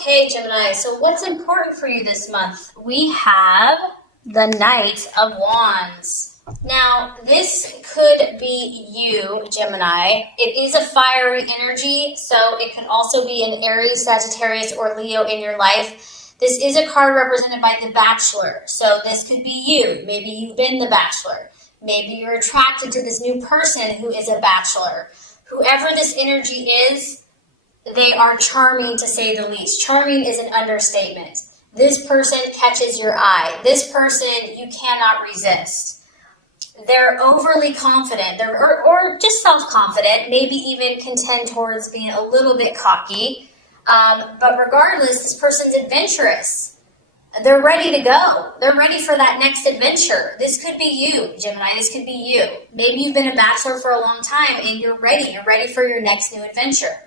Okay, Gemini, so what's important for you this month? We have the Knight of Wands. Now, this could be you, Gemini. It is a fiery energy, so it can also be an Aries, Sagittarius, or Leo in your life. This is a card represented by the Bachelor, so this could be you. Maybe you've been the Bachelor. Maybe you're attracted to this new person who is a Bachelor. Whoever this energy is, they are charming, to say the least. Charming is an understatement. This person catches your eye. This person you cannot resist. They're overly confident, or just self-confident, maybe even can tend towards being a little bit cocky. But regardless, this person's adventurous. They're ready to go. They're ready for that next adventure. This could be you, Gemini. This could be you. Maybe you've been a bachelor for a long time and you're ready. You're ready for your next new adventure.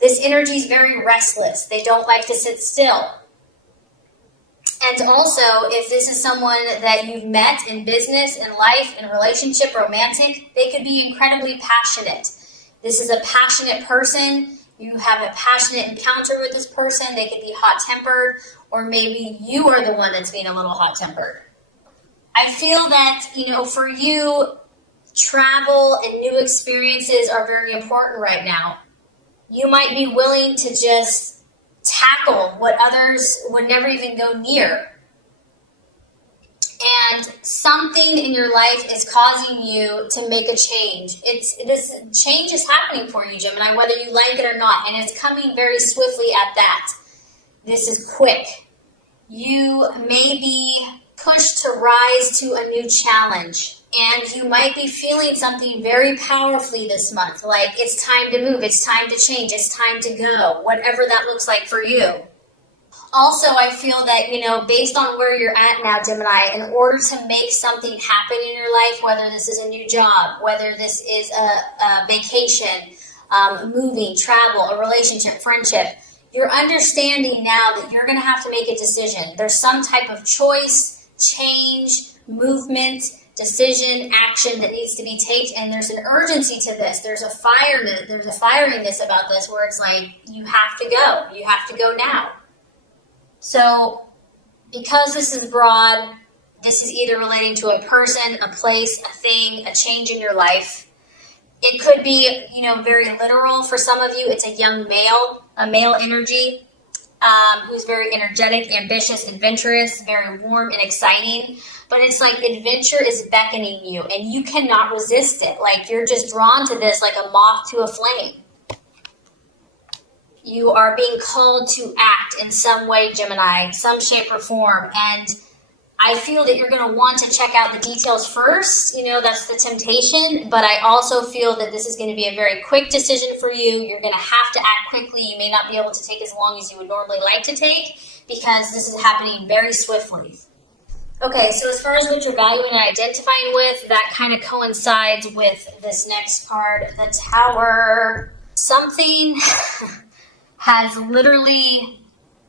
This energy is very restless. They don't like to sit still. And also, if this is someone that you've met in business, in life, in relationship, romantic, they could be incredibly passionate. This is a passionate person. You have a passionate encounter with this person. They could be hot-tempered, or maybe you are the one that's being a little hot-tempered. I feel that, for you, travel and new experiences are very important right now. You might be willing to just tackle what others would never even go near. And something in your life is causing you to make a change. This change is happening for you, Gemini, whether you like it or not, and it's coming very swiftly at that. This is quick. You may be pushed to rise to a new challenge, and you might be feeling something very powerfully this month, like it's time to move, it's time to change, it's time to go, whatever that looks like for you. Also, I feel that, based on where you're at now, Gemini, in order to make something happen in your life, whether this is a new job, whether this is a vacation, moving, travel, a relationship, friendship, you're understanding now that you're going to have to make a decision. There's some type of choice, change, movement, decision, action that needs to be taken, and there's an urgency to this. There's a firiness about this where it's like, you have to go. You have to go now. So, because this is broad, this is either relating to a person, a place, a thing, a change in your life. It could be, very literal for some of you. It's a young male, a male energy, who's very energetic, ambitious, adventurous, very warm and exciting. But it's like adventure is beckoning you, and you cannot resist it. Like you're just drawn to this like a moth to a flame. You are being called to act in some way, Gemini, some shape or form. And I feel that you're going to want to check out the details first. That's the temptation. But I also feel that this is going to be a very quick decision for you. You're going to have to act quickly. You may not be able to take as long as you would normally like to take because this is happening very swiftly. Okay, so as far as what you're valuing and identifying with, that kind of coincides with this next card, the Tower. Something has literally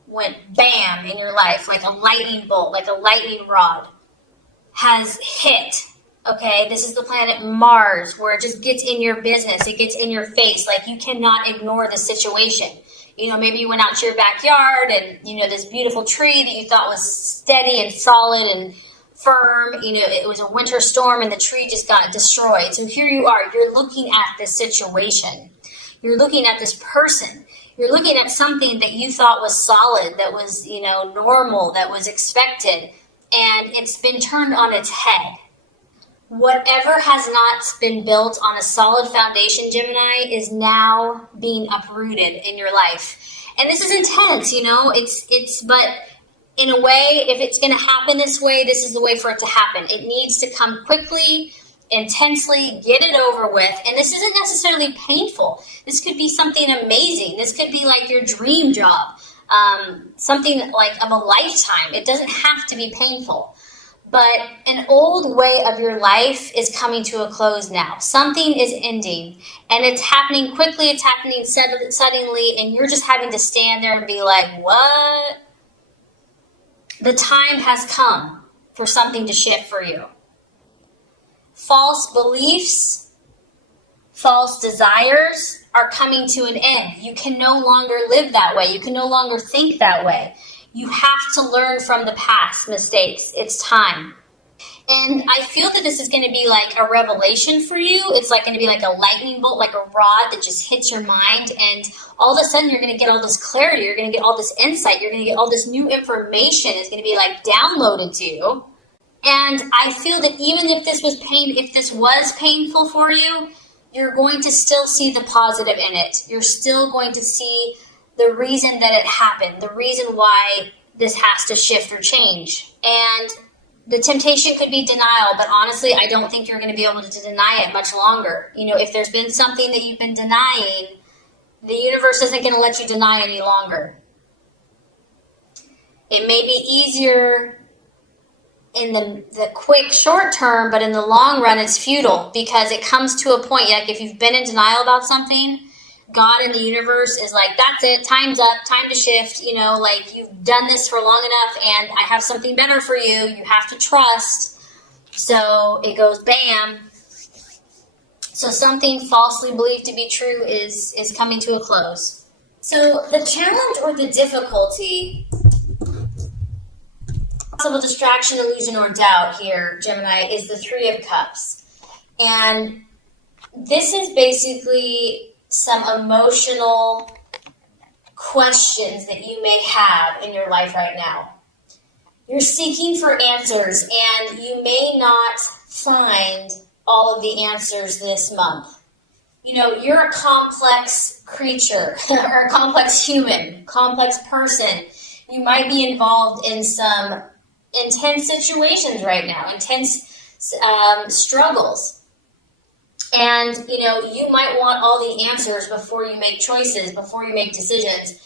went bam in your life, like a lightning bolt, like a lightning rod, has hit. Okay, this is the planet Mars, where it just gets in your business, it gets in your face, like you cannot ignore the situation. Maybe you went out to your backyard and, this beautiful tree that you thought was steady and solid and firm, it was a winter storm and the tree just got destroyed. So here you are, you're looking at this situation. You're looking at this person. You're looking at something that you thought was solid, that was, normal, that was expected, and it's been turned on its head. Whatever has not been built on a solid foundation, Gemini, is now being uprooted in your life. And this is intense, but in a way, if it's going to happen this way, this is the way for it to happen. It needs to come quickly, intensely, get it over with. And this isn't necessarily painful. This could be something amazing. This could be like your dream job, something like of a lifetime. It doesn't have to be painful. But an old way of your life is coming to a close now. Something is ending, and it's happening quickly, it's happening suddenly, and you're just having to stand there and be like, what? The time has come for something to shift for you. False beliefs, false desires, are coming to an end. You can no longer live that way. You can no longer think that way. You have to learn from the past mistakes. It's time. And I feel that this is going to be like a revelation for you. It's like going to be like a lightning bolt, like a rod that just hits your mind. And all of a sudden, you're going to get all this clarity. You're going to get all this insight. You're going to get all this new information. It's going to be like downloaded to you. And I feel that even if this was painful for you, you're going to still see the positive in it. You're still going to see the reason that it happened, the reason why this has to shift or change. And the temptation could be denial, but honestly, I don't think you're going to be able to deny it much longer. You know, if there's been something that you've been denying, the universe isn't going to let you deny any longer. It may be easier in the quick short term, but in the long run, it's futile because it comes to a point, like if you've been in denial about something, God and the universe is like, that's it, time's up, time to shift, you know, like you've done this for long enough and I have something better for you. You have to trust. So it goes bam. So something falsely believed to be true is coming to a close. So the challenge or the difficulty, possible distraction, illusion, or doubt here, Gemini, is the Three of Cups. And this is basically some emotional questions that you may have in your life right now. You're seeking for answers, and you may not find all of the answers this month. You know, you're a complex creature, or a complex human, complex person. You might be involved in some intense situations right now, intense struggles. And, you know, you might want all the answers before you make choices, before you make decisions.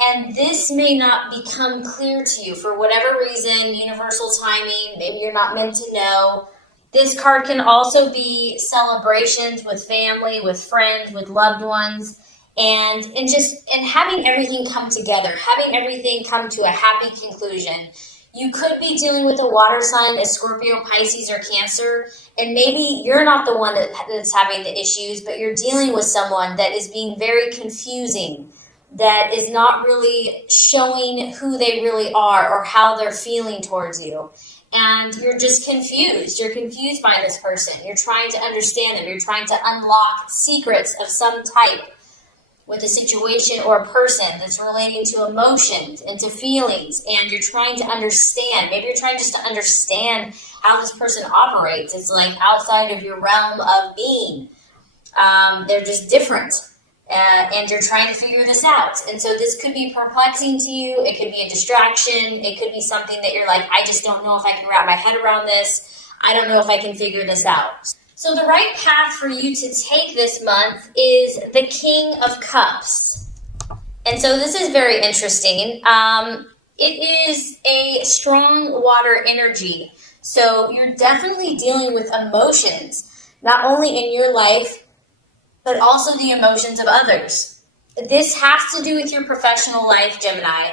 And this may not become clear to you for whatever reason, universal timing, maybe you're not meant to know. This card can also be celebrations with family, with friends, with loved ones, and having everything come together, having everything come to a happy conclusion. You could be dealing with a water sign, a Scorpio, Pisces, or Cancer, and maybe you're not the one that's having the issues, but you're dealing with someone that is being very confusing, that is not really showing who they really are or how they're feeling towards you. And you're just confused. You're confused by this person. You're trying to understand them. You're trying to unlock secrets of some type with a situation or a person that's relating to emotions and to feelings, and you're trying to understand. Maybe you're trying just to understand how this person operates. It's like outside of your realm of being. They're just different, and you're trying to figure this out. And so this could be perplexing to you. It could be a distraction. It could be something that you're like, I just don't know if I can wrap my head around this. I don't know if I can figure this out. So the right path for you to take this month is the King of Cups. And so this is very interesting. It is a strong water energy. So you're definitely dealing with emotions, not only in your life, but also the emotions of others. This has to do with your professional life, Gemini.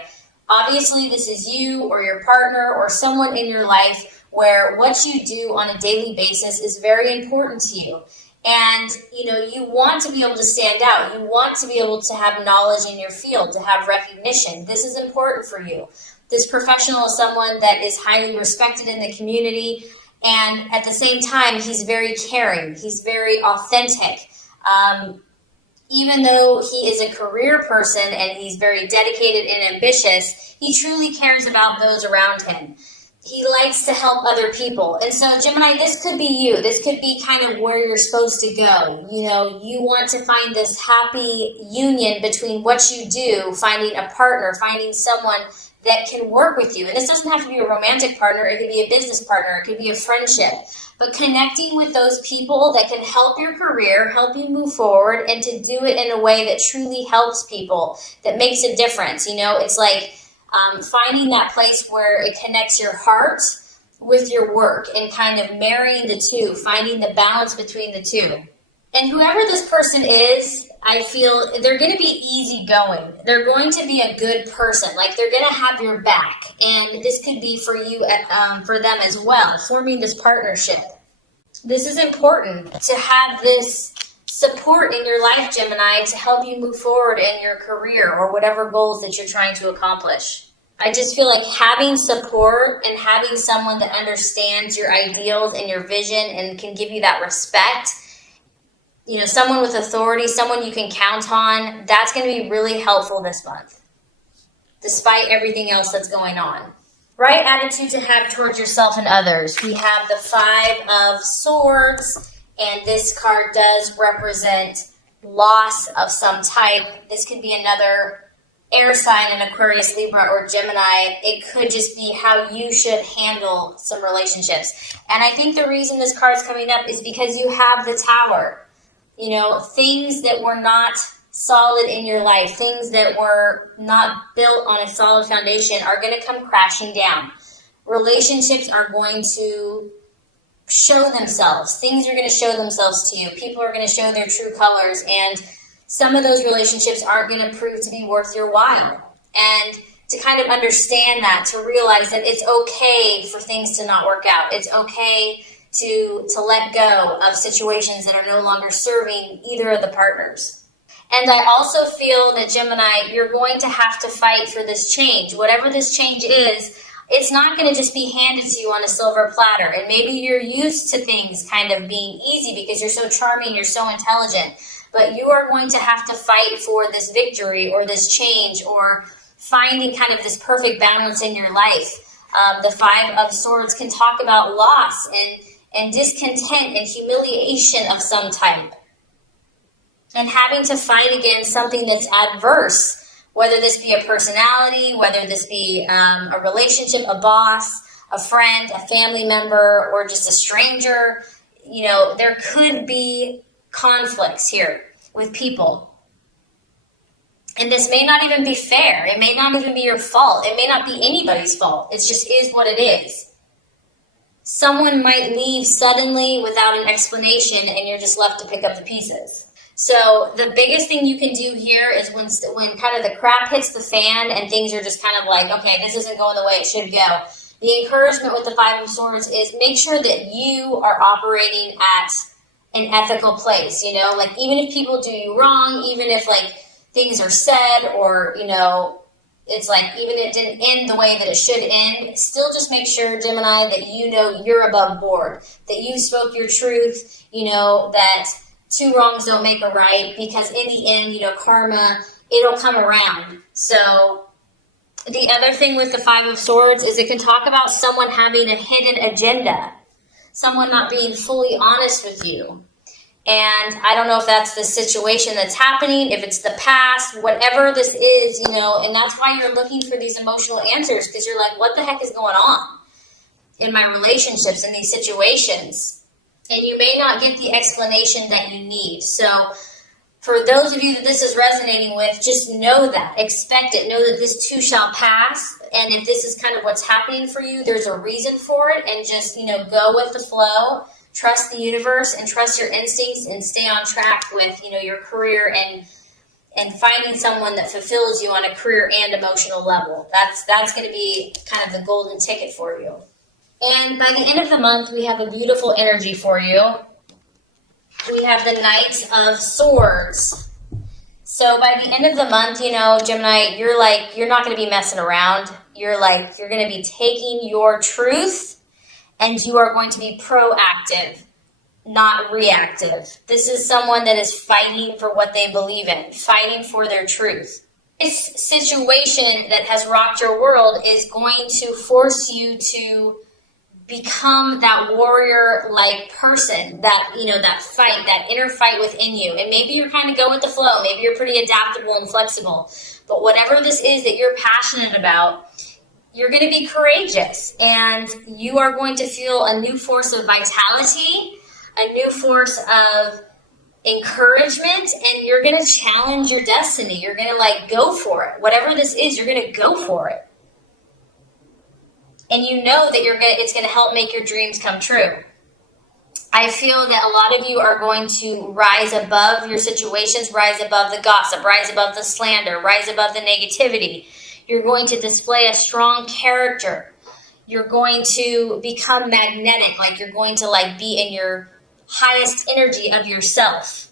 Obviously, this is you or your partner or someone in your life where what you do on a daily basis is very important to you. And, you know, you want to be able to stand out. You want to be able to have knowledge in your field, to have recognition. This is important for you. This professional is someone that is highly respected in the community, and at the same time, he's very caring. He's very authentic. Even though he is a career person and he's very dedicated and ambitious, he truly cares about those around him. He likes to help other people. And so, Gemini, this could be you. This could be kind of where you're supposed to go. You know, you want to find this happy union between what you do, finding a partner, finding someone that can work with you. And this doesn't have to be a romantic partner. It could be a business partner. It could be a friendship. But connecting with those people that can help your career, help you move forward, and to do it in a way that truly helps people, that makes a difference. You know, it's like finding that place where it connects your heart with your work and kind of marrying the two, finding the balance between the two. And whoever this person is, I feel they're going to be easygoing. They're going to be a good person. Like, they're going to have your back. And this could be for you, for them as well, forming this partnership. This is important to have this support in your life, Gemini, to help you move forward in your career or whatever goals that you're trying to accomplish. I just feel like having support and having someone that understands your ideals and your vision and can give you that respect, you know, someone with authority, someone you can count on, that's going to be really helpful this month, despite everything else that's going on. Right attitude to have towards yourself and others. We have the Five of Swords, and this card does represent loss of some type. This could be another air sign in Aquarius, Libra, or Gemini. It could just be how you should handle some relationships. And I think the reason this card's coming up is because you have the Tower. You know, things that were not solid in your life, things that were not built on a solid foundation are going to come crashing down. Relationships are going to show themselves. Things are going to show themselves to you. People are going to show their true colors, and some of those relationships aren't going to prove to be worth your while. And to kind of understand that, to realize that it's okay for things to not work out. It's okay to let go of situations that are no longer serving either of the partners. And I also feel that, Gemini, you're going to have to fight for this change. Whatever this change is, it's not going to just be handed to you on a silver platter. And maybe you're used to things kind of being easy because you're so charming, you're so intelligent. But you are going to have to fight for this victory or this change or finding kind of this perfect balance in your life. The Five of Swords can talk about loss and discontent and humiliation of some type. And having to fight against something that's adverse, whether this be a personality, whether this be a relationship, a boss, a friend, a family member, or just a stranger. You know, there could be conflicts here with people. And this may not even be fair. It may not even be your fault. It may not be anybody's fault. It just is what it is. Someone might leave suddenly without an explanation, and you're just left to pick up the pieces. So the biggest thing you can do here is when kind of the crap hits the fan and things are just kind of like, okay, this isn't going the way it should go. The encouragement with the Five of Swords is make sure that you are operating at an ethical place, you know, like even if people do you wrong, even if like things are said or, you know, it's like even if it didn't end the way that it should end, still just make sure, Gemini, that you know you're above board, that you spoke your truth, you know, that two wrongs don't make a right, because in the end, you know, karma, it'll come around. So the other thing with the Five of Swords is it can talk about someone having a hidden agenda, someone not being fully honest with you. And I don't know if that's the situation that's happening, if it's the past, whatever this is, you know, and that's why you're looking for these emotional answers, because you're like, what the heck is going on in my relationships, in these situations? And you may not get the explanation that you need. So for those of you that this is resonating with, just know that, expect it, know that this too shall pass. And if this is kind of what's happening for you, there's a reason for it, and just, you know, go with the flow. Trust the universe and trust your instincts and stay on track with, you know, your career and finding someone that fulfills you on a career and emotional level. That's going to be kind of the golden ticket for you. And by the end of the month, we have a beautiful energy for you. We have the Knight of Swords. So by the end of the month, you know, Gemini, you're not going to be messing around. You're going to be taking your truth and you are going to be proactive, not reactive. This is someone that is fighting for what they believe in, fighting for their truth. This situation that has rocked your world is going to force you to become that warrior-like person, that, you know, that fight, that inner fight within you. And maybe you're kind of go with the flow. Maybe you're pretty adaptable and flexible. But whatever this is that you're passionate about, you're going to be courageous, and you are going to feel a new force of vitality, a new force of encouragement, and you're going to challenge your destiny. You're going to go for it. Whatever this is, you're going to go for it. And you know that it's going to help make your dreams come true. I feel that a lot of you are going to rise above your situations, rise above the gossip, rise above the slander, rise above the negativity. You're going to display a strong character. You're going to become magnetic, you're going to be in your highest energy of yourself.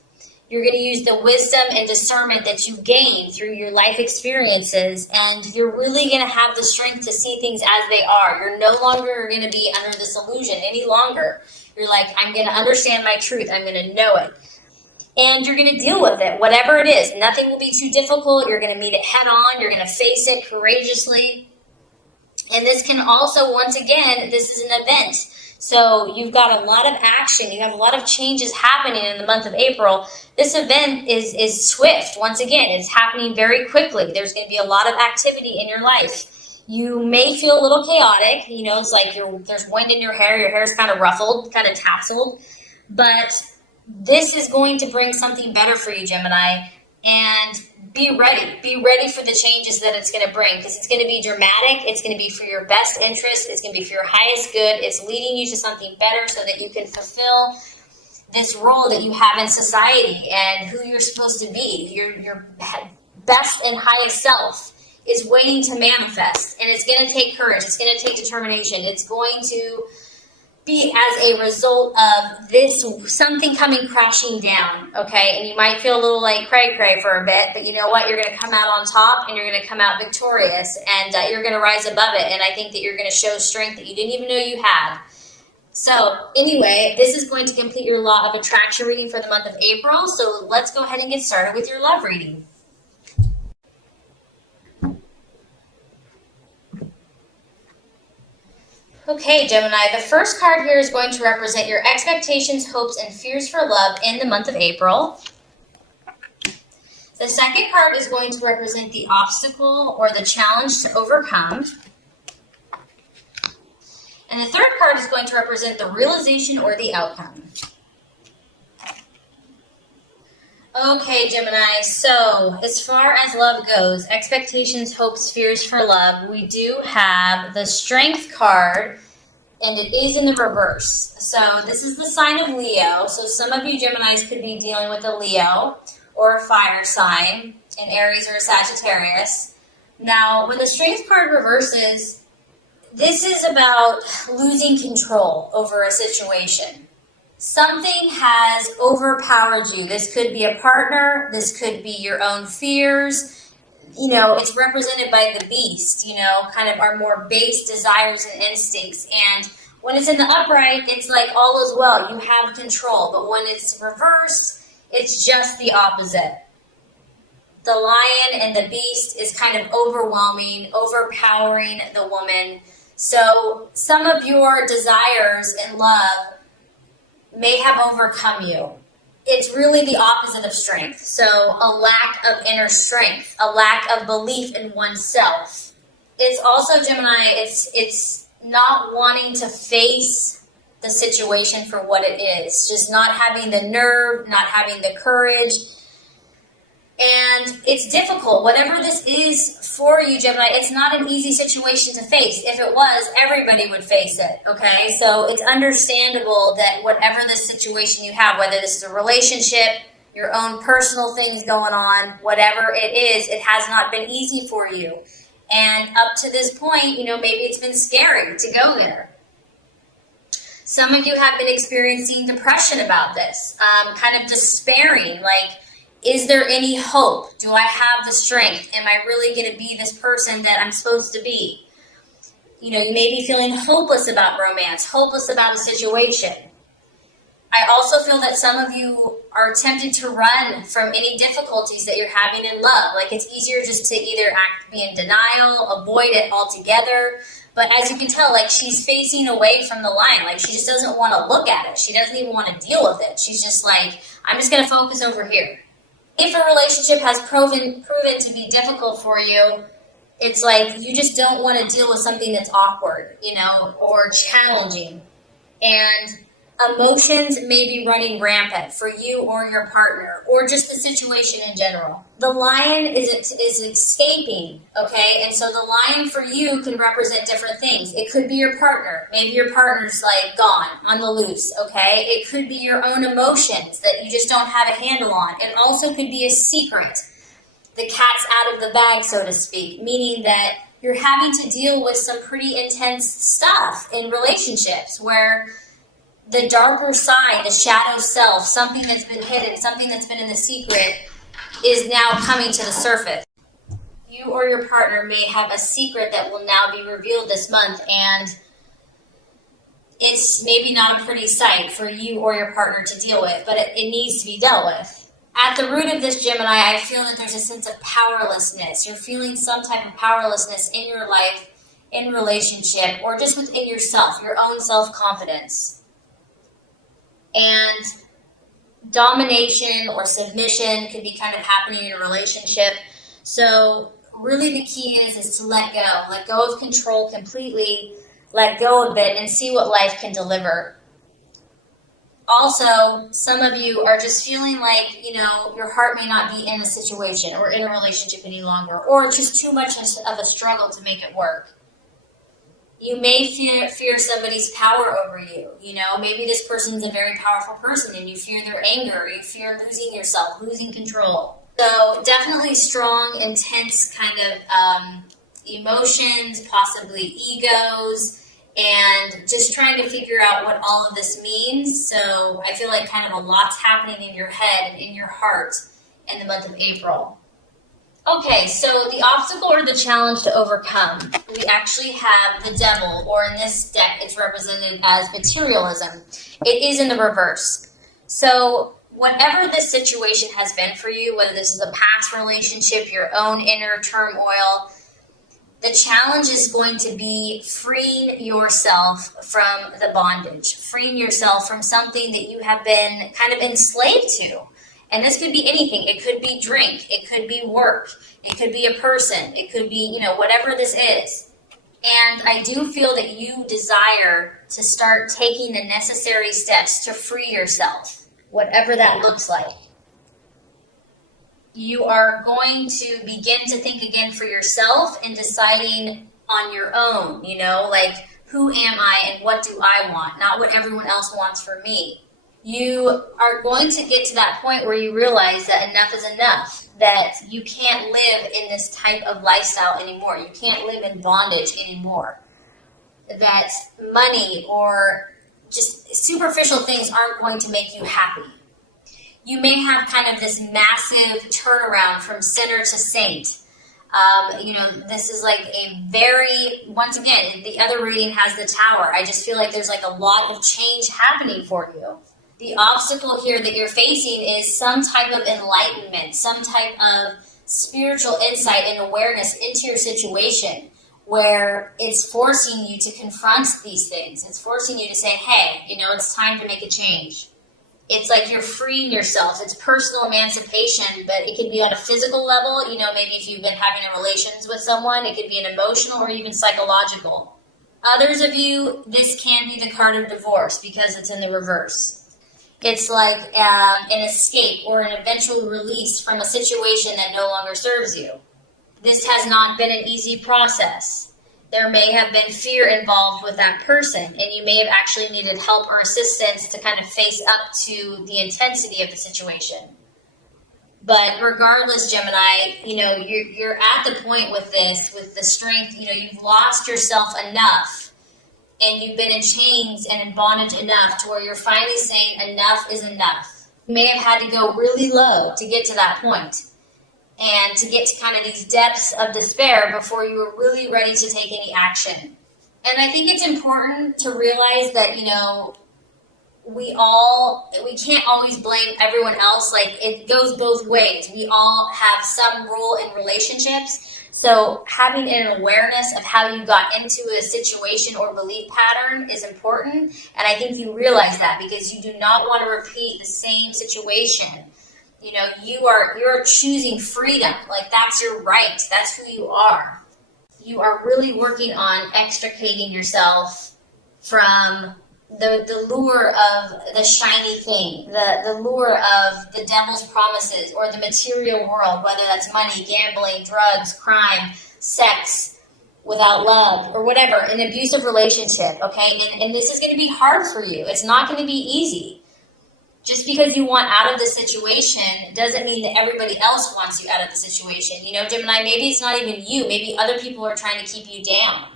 You're going to use the wisdom and discernment that you gain through your life experiences, and you're really going to have the strength to see things as they are. You're no longer going to be under this illusion any longer. You're like, I'm going to understand my truth. I'm going to know it. And you're going to deal with it, whatever it is. Nothing will be too difficult. You're going to meet it head on. You're going to face it courageously. And this can also, once again, this is an event. So you've got a lot of action. You have a lot of changes happening in the month of April. This event is swift. Once again, it's happening very quickly. There's going to be a lot of activity in your life. You may feel a little chaotic. You know, it's like there's wind in your hair. Your hair's kind of ruffled, kind of tasseled. But this is going to bring something better for you, Gemini. And be ready. Be ready for the changes that it's going to bring, because it's going to be dramatic. It's going to be for your best interest. It's going to be for your highest good. It's leading you to something better so that you can fulfill this role that you have in society and who you're supposed to be. Your best and highest self is waiting to manifest, and it's going to take courage. It's going to take determination. It's going to be as a result of this, something coming crashing down, okay? And you might feel a little like cray-cray for a bit, but you know what? You're going to come out on top, and you're going to come out victorious, and you're going to rise above it, and I think that you're going to show strength that you didn't even know you had. So anyway, this is going to complete your law of attraction reading for the month of April, so let's go ahead and get started with your love reading. Okay, Gemini, the first card here is going to represent your expectations, hopes, and fears for love in the month of April. The second card is going to represent the obstacle or the challenge to overcome. And the third card is going to represent the realization or the outcome. Okay, Gemini, so as far as love goes, expectations, hopes, fears for love, we do have the Strength card, and it is in the reverse. So this is the sign of Leo. So some of you Geminis could be dealing with a Leo or a fire sign, an Aries or a Sagittarius. Now, when the Strength card reverses, this is about losing control over a situation. Something has overpowered you. This could be a partner. This could be your own fears. You know, it's represented by the beast, you know, kind of our more base desires and instincts. And when it's in the upright, it's like all is well. You have control. But when it's reversed, it's just the opposite. The lion and the beast is kind of overwhelming, overpowering the woman. So some of your desires in love may have overcome you. It's really the opposite of strength. So a lack of inner strength, a lack of belief in oneself. It's also, Gemini, it's not wanting to face the situation for what it is. Just not having the nerve, not having the courage. And it's difficult. Whatever this is for you, Gemini, it's not an easy situation to face. If it was, everybody would face it, okay? So it's understandable that whatever the situation you have, whether this is a relationship, your own personal things going on, whatever it is, it has not been easy for you. And up to this point, you know, maybe it's been scary to go there. Some of you have been experiencing depression about this, kind of despairing, like, is there any hope? Do I have the strength? Am I really going to be this person that I'm supposed to be? You know, you may be feeling hopeless about romance, hopeless about a situation. I also feel that some of you are tempted to run from any difficulties that you're having in love. Like, it's easier just to either be in denial, avoid it altogether. But as you can tell, like, she's facing away from the line. Like, she just doesn't want to look at it. She doesn't even want to deal with it. She's just like, I'm just going to focus over here. If a relationship has proven to be difficult for you, it's like you just don't want to deal with something that's awkward, you know, or challenging. And emotions may be running rampant for you or your partner, or just the situation in general. The lion is escaping, okay? And so the lion for you can represent different things. It could be your partner. Maybe your partner's like gone, on the loose, okay? It could be your own emotions that you just don't have a handle on. It also could be a secret. The cat's out of the bag, so to speak, meaning that you're having to deal with some pretty intense stuff in relationships where the darker side, the shadow self, something that's been hidden, something that's been in the secret, is now coming to the surface. You or your partner may have a secret that will now be revealed this month, and it's maybe not a pretty sight for you or your partner to deal with, but it needs to be dealt with. At the root of this, Gemini, I feel that there's a sense of powerlessness. You're feeling some type of powerlessness in your life, in relationship, or just within yourself, your own self-confidence. And domination or submission could be kind of happening in a relationship. So really the key is to let go of control completely, let go of it, and see what life can deliver. Also, some of you are just feeling like, your heart may not be in a situation or in a relationship any longer, or it's just too much of a struggle to make it work. You may fear somebody's power over you. Maybe this person's a very powerful person and you fear their anger, you fear losing yourself, losing control. So definitely strong, intense kind of emotions, possibly egos, and just trying to figure out what all of this means. So I feel like kind of a lot's happening in your head and in your heart in the month of April. Okay, so the obstacle or the challenge to overcome, we actually have the devil, or in this deck, it's represented as materialism. It is in the reverse. So whatever this situation has been for you, whether this is a past relationship, your own inner turmoil, the challenge is going to be freeing yourself from the bondage, freeing yourself from something that you have been kind of enslaved to. And this could be anything. It could be drink. It could be work. It could be a person. It could be, whatever this is. And I do feel that you desire to start taking the necessary steps to free yourself, whatever that looks like. You are going to begin to think again for yourself and deciding on your own, who am I and what do I want, not what everyone else wants for me. You are going to get to that point where you realize that enough is enough, that you can't live in this type of lifestyle anymore. You can't live in bondage anymore. That money or just superficial things aren't going to make you happy. You may have kind of this massive turnaround from sinner to saint. This is like once again, the other reading has the Tower. I just feel like there's like a lot of change happening for you. The obstacle here that you're facing is some type of enlightenment, some type of spiritual insight and awareness into your situation, where it's forcing you to confront these things. It's forcing you to say, hey, it's time to make a change. It's like you're freeing yourself. It's personal emancipation, but it can be on a physical level. Maybe if you've been having relations with someone, it could be an emotional or even psychological. Others of you, this can be the card of divorce because it's in the reverse. It's like an escape or an eventual release from a situation that no longer serves you. This has not been an easy process. There may have been fear involved with that person, and you may have actually needed help or assistance to kind of face up to the intensity of the situation. But regardless, Gemini, you're at the point with this, with the strength, you've lost yourself enough. And you've been in chains and in bondage enough to where you're finally saying enough is enough. You may have had to go really low to get to that point and to get to kind of these depths of despair before you were really ready to take any action. And I think it's important to realize that, we can't always blame everyone else. Like, it goes both ways. We all have some role in relationships. So having an awareness of how you got into a situation or belief pattern is important. And I think you realize that because you do not want to repeat the same situation. You're choosing freedom. Like, that's your right. That's who you are. You are really working on extricating yourself from the lure of the shiny thing, the lure of the devil's promises or the material world, whether that's money, gambling, drugs, crime, sex without love, or whatever, an abusive relationship, okay? And this is going to be hard for you. It's not going to be easy. Just because you want out of the situation doesn't mean that everybody else wants you out of the situation. Gemini, maybe it's not even you. Maybe other people are trying to keep you down.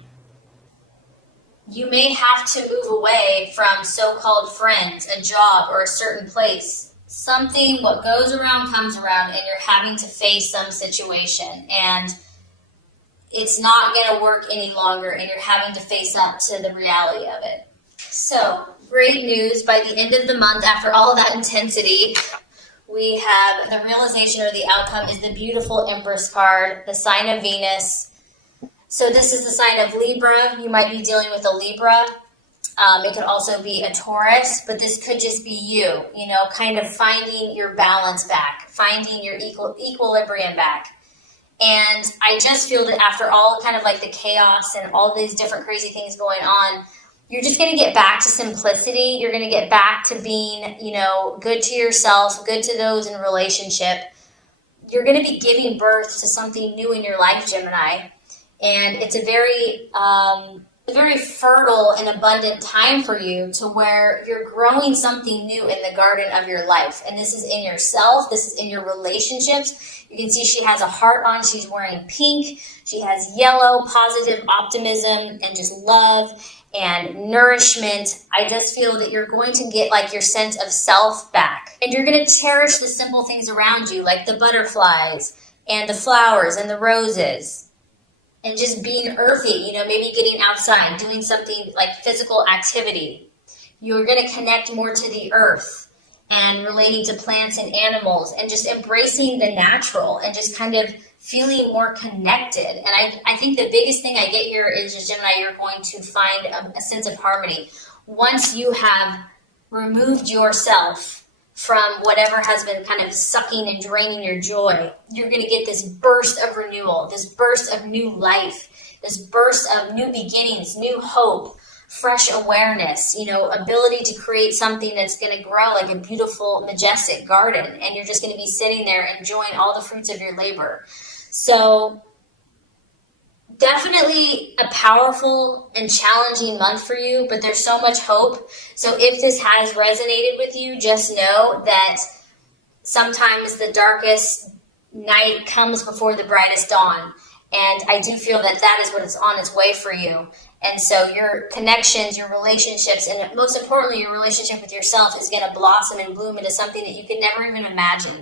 You may have to move away from so-called friends, a job, or a certain place. Something, what goes around comes around, and you're having to face some situation, and it's not going to work any longer, and you're having to face up to the reality of it. So, great news. By the end of the month, after all of that intensity, we have the realization, or the outcome is the beautiful Empress card, the sign of Venus. So this is the sign of Libra. You might be dealing with a Libra. It could also be a Taurus, but this could just be you, kind of finding your balance back, finding your equilibrium back. And I just feel that after all kind of like the chaos and all these different crazy things going on, you're just going to get back to simplicity. You're going to get back to being, good to yourself, good to those in relationship. You're going to be giving birth to something new in your life, Gemini. And it's a very fertile and abundant time for you, to where you're growing something new in the garden of your life. And this is in yourself. This is in your relationships. You can see she has a heart on. She's wearing pink. She has yellow, positive optimism and just love and nourishment. I just feel that you're going to get like your sense of self back. And you're going to cherish the simple things around you, like the butterflies and the flowers and the roses. And just being earthy, maybe getting outside, doing something like physical activity. You're going to connect more to the earth and relating to plants and animals, and just embracing the natural and just kind of feeling more connected. And I think the biggest thing I get here is, Gemini, you're going to find a sense of harmony. Once you have removed yourself from whatever has been kind of sucking and draining your joy, you're going to get this burst of renewal, this burst of new life, this burst of new beginnings, new hope, fresh awareness, ability to create something that's going to grow like a beautiful, majestic garden. And you're just going to be sitting there enjoying all the fruits of your labor. So definitely a powerful and challenging month for you, but there's so much hope. So if this has resonated with you, just know that sometimes the darkest night comes before the brightest dawn. And I do feel that that is what is on its way for you. And so your connections, your relationships, and most importantly, your relationship with yourself is going to blossom and bloom into something that you could never even imagine.